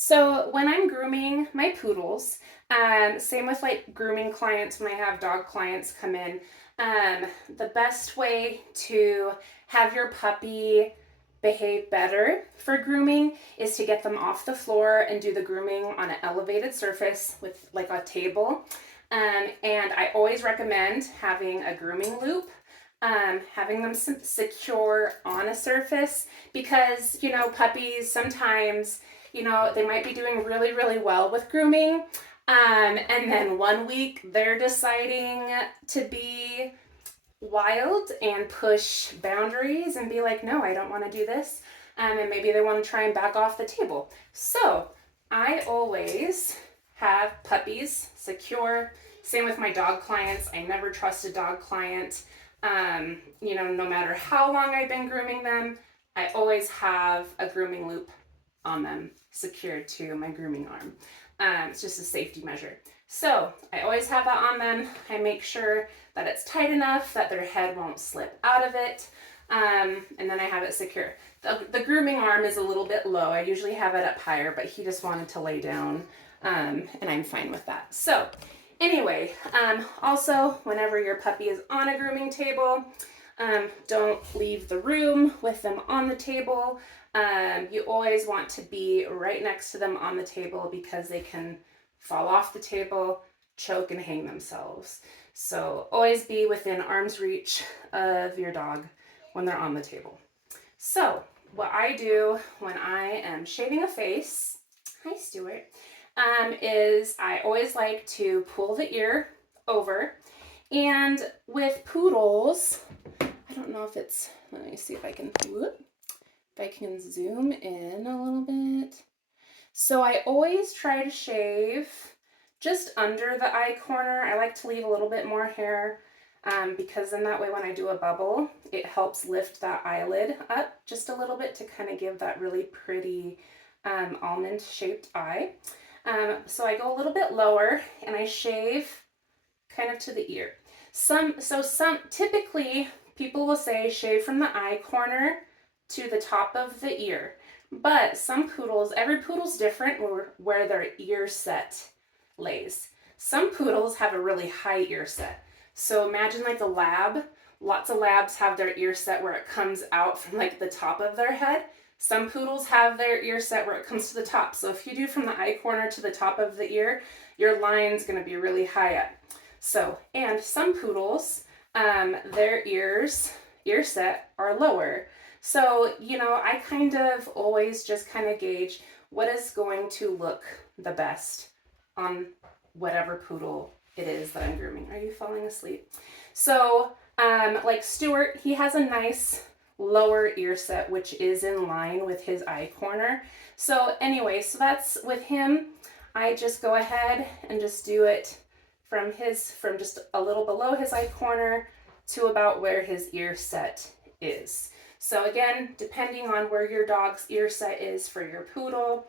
So when I'm grooming my poodles, same with like grooming clients when I have dog clients come in, the best way to have your puppy behave better for grooming is to get them off the floor and do the grooming on an elevated surface with like a table. And I always recommend having a grooming loop, having them secure on a surface because, puppies sometimes, they might be doing really, really well with grooming. And then one week they're deciding to be wild and push boundaries and be like, no, I don't want to do this. And maybe they want to try and back off the table. So I always have puppies secure. Same with my dog clients. I never trust a dog client. No matter how long I've been grooming them, I always have a grooming loop on them secured to my grooming arm. It's just a safety measure. So I always have that on them. I make sure that it's tight enough that their head won't slip out of it. And then I have it secure. The grooming arm is a little bit low. I usually have it up higher, but he just wanted to lay down, and I'm fine with that. So anyway, also whenever your puppy is on a grooming table, don't leave the room with them on the table. You always want to be right next to them on the table because they can fall off the table, choke, and hang themselves. So always be within arm's reach of your dog when they're on the table. So what I do when I am shaving a face, hi Stuart, is I always like to pull the ear over. And with poodles, I don't know if it's, let me see if I can zoom in a little bit. So I always try to shave just under the eye corner. I like to leave a little bit more hair because then that way when I do a bubble, it helps lift that eyelid up just a little bit to kind of give that really pretty almond shaped eye. So I go a little bit lower and I shave kind of to the ear. Some typically people will say shave from the eye corner to the top of the ear. But some poodles, every poodle's different where their ear set lays. Some poodles have a really high ear set. So imagine like a lab. Lots of labs have their ear set where it comes out from like the top of their head. Some poodles have their ear set where it comes to the top. So if you do from the eye corner to the top of the ear, your line's going to be really high up. So, and some poodles, their ear set are lower. So, I kind of always just kind of gauge what is going to look the best on whatever poodle it is that I'm grooming. Are you falling asleep? So, like Stuart, he has a nice lower ear set, which is in line with his eye corner. So anyway, so that's with him. I just go ahead and just do it from just a little below his eye corner to about where his ear set is. So again, depending on where your dog's ear set is for your poodle,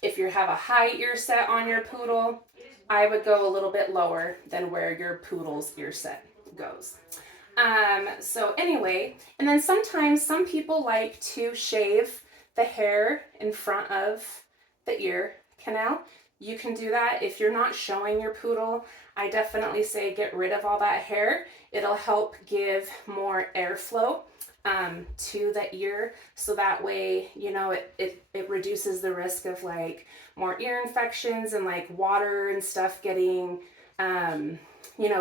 if you have a high ear set on your poodle, I would go a little bit lower than where your poodle's ear set goes. So anyway, and then sometimes some people like to shave the hair in front of the ear canal. You can do that if you're not showing your poodle. I definitely say get rid of all that hair. It'll help give more airflow to the ear, so that way it reduces the risk of like more ear infections and like water and stuff getting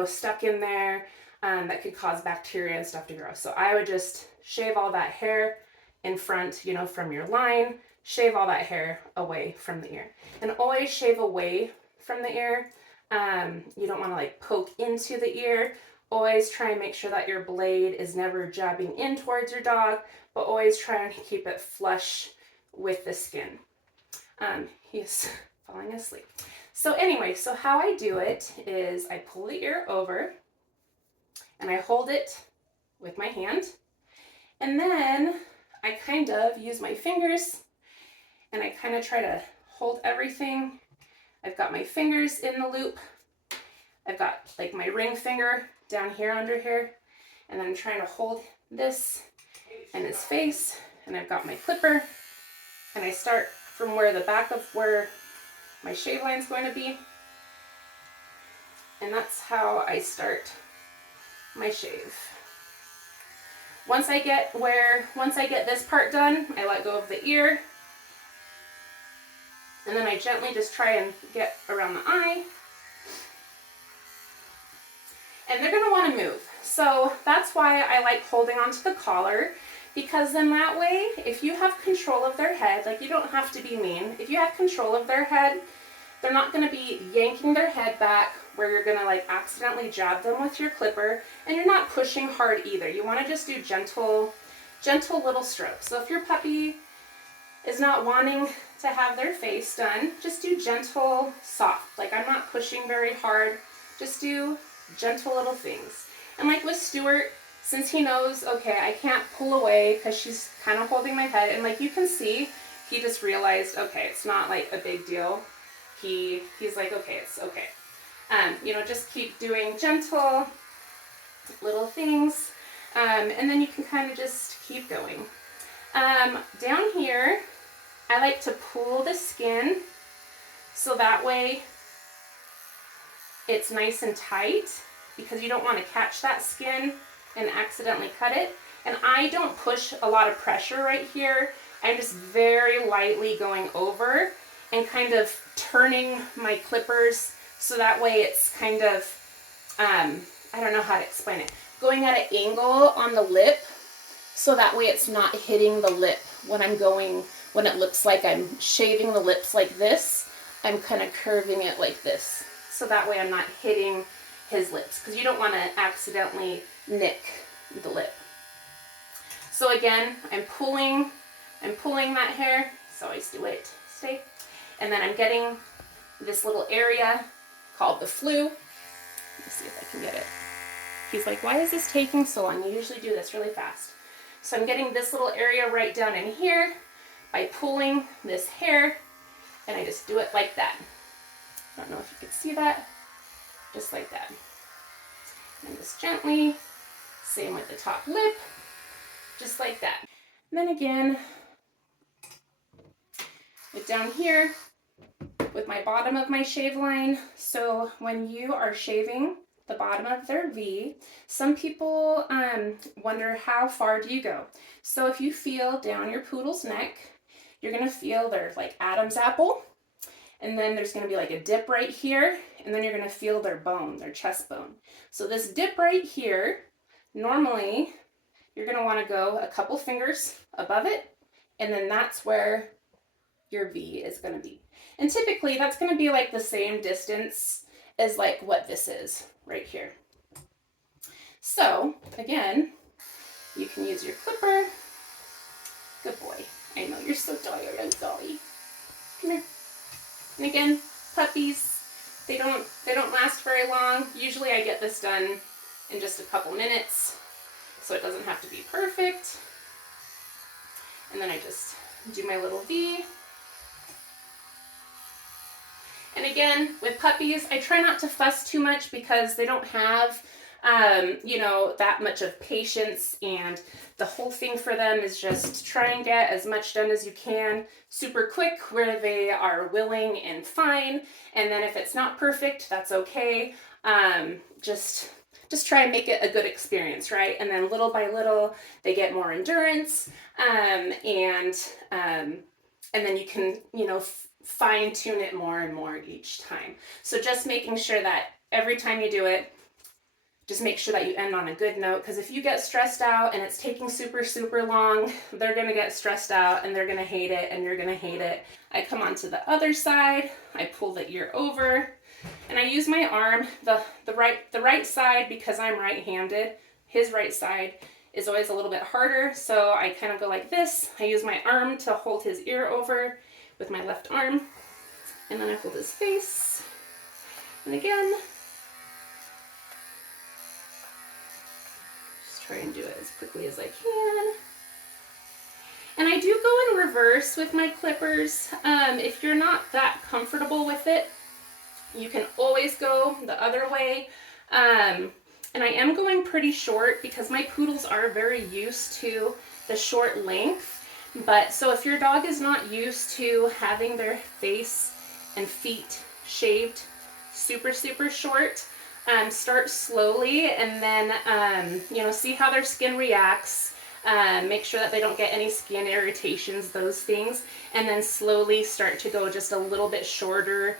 stuck in there that could cause bacteria and stuff to grow. So I would just shave all that hair in front, from your line, shave all that hair away from the ear, and always shave away from the ear. You don't want to like poke into the ear. Always try and make sure that your blade is never jabbing in towards your dog, but always try and keep it flush with the skin. He's falling asleep. So anyway, so how I do it is I pull the ear over and I hold it with my hand. And then I kind of use my fingers and I kind of try to hold everything. I've got my fingers in the loop. I've got like my ring finger down here under here, and then I'm trying to hold this in his face, and I've got my clipper, and I start from where the back of where my shave line is going to be. And that's how I start my shave. Once I get this part done, I let go of the ear. And then I gently just try and get around the eye. And they're going to want to move. So that's why I like holding onto the collar, because then that way, if you have control of their head, like you don't have to be mean, if you have control of their head, they're not going to be yanking their head back where you're going to like accidentally jab them with your clipper, and you're not pushing hard either. You want to just do gentle little strokes. So if your puppy is not wanting to have their face done, just do gentle, soft. Like I'm not pushing very hard, just do gentle little things. And like with Stuart, since he knows, okay, I can't pull away because she's kind of holding my head, and like you can see, he just realized, okay, it's not like a big deal. He's like, okay, it's okay. You know, just keep doing gentle little things, and then you can kind of just keep going. Down here, I like to pull the skin so that way it's nice and tight, because you don't want to catch that skin and accidentally cut it. And I don't push a lot of pressure right here. I'm just very lightly going over and kind of turning my clippers so that way it's kind of, I don't know how to explain it, going at an angle on the lip so that way it's not hitting the lip when it looks like I'm shaving the lips like this. I'm kind of curving it like this, so that way I'm not hitting his lips, because you don't want to accidentally nick the lip. So again, I'm pulling that hair, so I always do it, stay. And then I'm getting this little area called the flew. Let me see if I can get it. He's like, why is this taking so long? You usually do this really fast. So I'm getting this little area right down in here by pulling this hair, and I just do it like that. I don't know if you can see that. Just like that. And just gently, same with the top lip, just like that. And then again, with down here, with my bottom of my shave line. So when you are shaving the bottom of their V, some people wonder how far do you go. So if you feel down your poodle's neck, you're gonna feel their like Adam's apple, and then there's gonna be like a dip right here, and then you're gonna feel their bone, their chest bone. So this dip right here, normally you're gonna wanna go a couple fingers above it, and then that's where your V is gonna be. And typically that's gonna be like the same distance as like what this is right here. So again, you can use your clipper. Good boy. I know you're so tired, I'm sorry. Come here. And again, puppies, they don't last very long. Usually I get this done in just a couple minutes, so it doesn't have to be perfect. And then I just do my little V. And again, with puppies, I try not to fuss too much because they don't have, you know, that much of patience, and the whole thing for them is just try and get as much done as you can super quick where they are willing and fine. And then if it's not perfect, that's okay. Just try and make it a good experience, right? And then little by little, they get more endurance, and then you can, you know, fine tune it more and more each time. So just making sure that every time you do it, just make sure that you end on a good note, because if you get stressed out and it's taking super long, they're gonna get stressed out and they're gonna hate it, and you're gonna hate it. I come onto the other side, I pull the ear over, and I use my arm, the right side, because I'm right-handed. His right side is always a little bit harder, so I kind of go like this. I use my arm to hold his ear over with my left arm, and then I hold his face, and again, just try and do it as quickly as I can. And I do go in reverse with my clippers. If you're not that comfortable with it, you can always go the other way. And I am going pretty short because my poodles are very used to the short length. But so if your dog is not used to having their face and feet shaved super, super short, start slowly and then, see how their skin reacts. Make sure that they don't get any skin irritations, those things, and then slowly start to go just a little bit shorter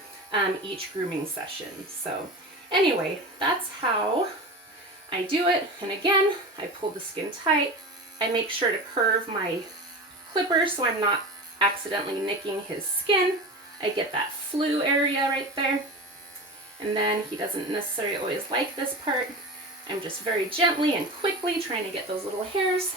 each grooming session. So anyway, that's how I do it. And again, I pull the skin tight. I make sure to curve my clipper so I'm not accidentally nicking his skin. I get that flu area right there. And then he doesn't necessarily always like this part. I'm just very gently and quickly trying to get those little hairs,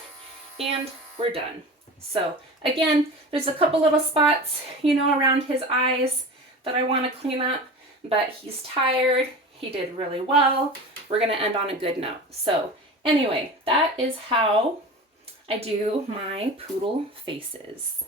and we're done. So again, there's a couple little spots, around his eyes that I want to clean up, but he's tired. He did really well. We're going to end on a good note. So anyway, that is how I do my poodle faces.